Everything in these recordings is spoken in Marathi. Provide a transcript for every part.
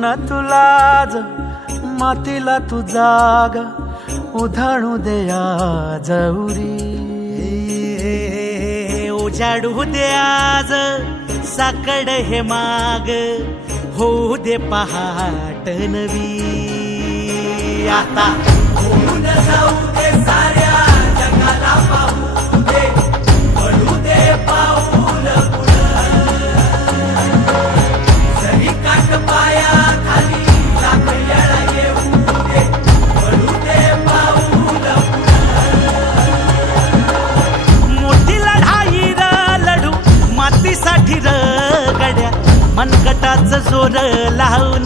न तुलाज मातीला तू जाग उधाणू दे आज उरी उजाडू दे आज साकड हे माग होऊ दे पहाट नवी आता होऊन जाऊ दे साऱ्या जगाला पाहू दे पडू दे पाऊल जरी काट पाया खाली लाख येळा येऊ दे पडू दे पाऊल मोठी लढाई र लढू मातीसाठी र गड्या मनगटाचं जोर लावून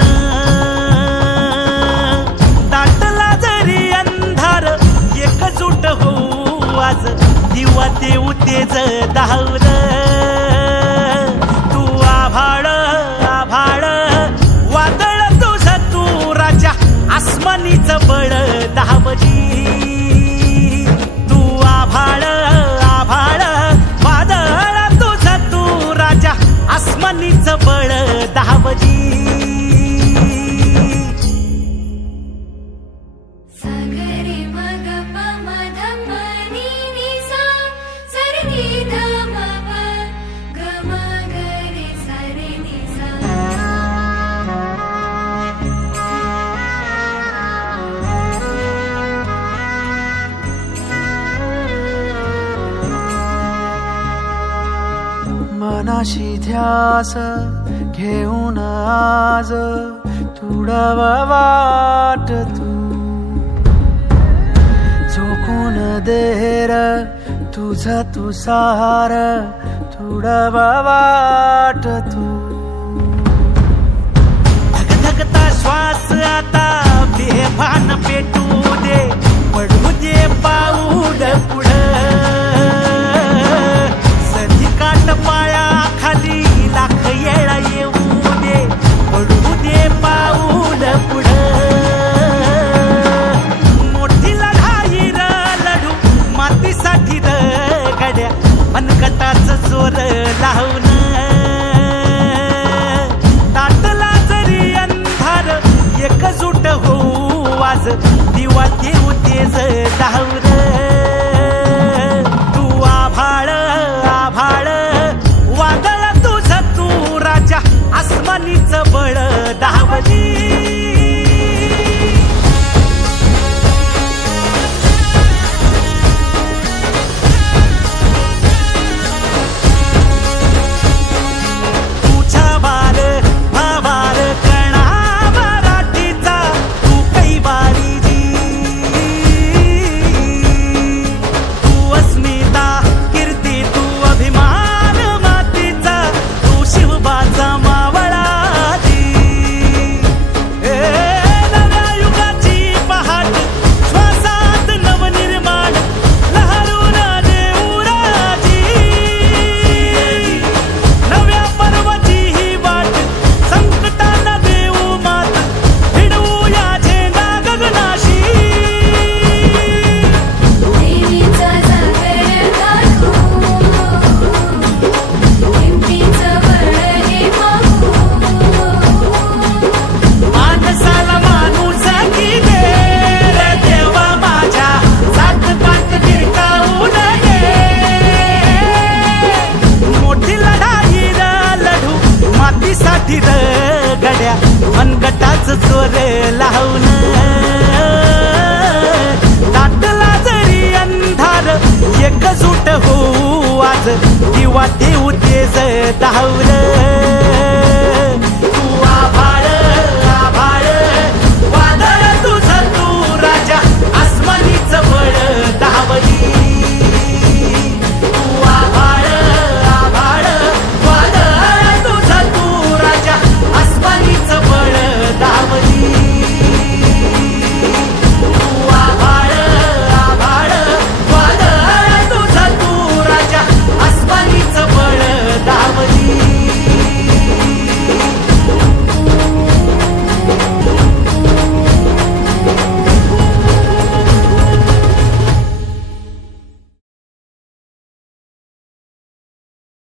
दाटला जरी अंधार एकजूट होऊ आज दिवा देऊ तेज धावर तू आभाळ आभाळ वादळ तुझं तू राजा आसमानीचं बळ धावजी तू आभाळ आभाळ वादळ तुझं तू राजा आसमानीचं बळ धावजी मनाशी ध्यास घेऊन आज तुडव वाट तू झोकून देर तुझ तू सार तुडव वाट तू धगधगता श्वास आता बेभान पेटू दे पडू दे पाऊल पुढं सधी काट पाया खाली लाख येळा येऊ दे पडू दे पाऊल पुढं मोठी लढाई र लढू मातीसाठी र गड्या मनगटाचं जोर लावून दाटला जरी अंधार एकजूट होऊ आज दिवा देऊ तेज धावर तू आभाळ आभाळ वादळ तुझं तू राजा आसमानीचं बळ धावजी गड्या मनगटाचं जोर लावून दाटला जरी अंधार एकजूट होऊ आज दिवा देऊ तेज धावर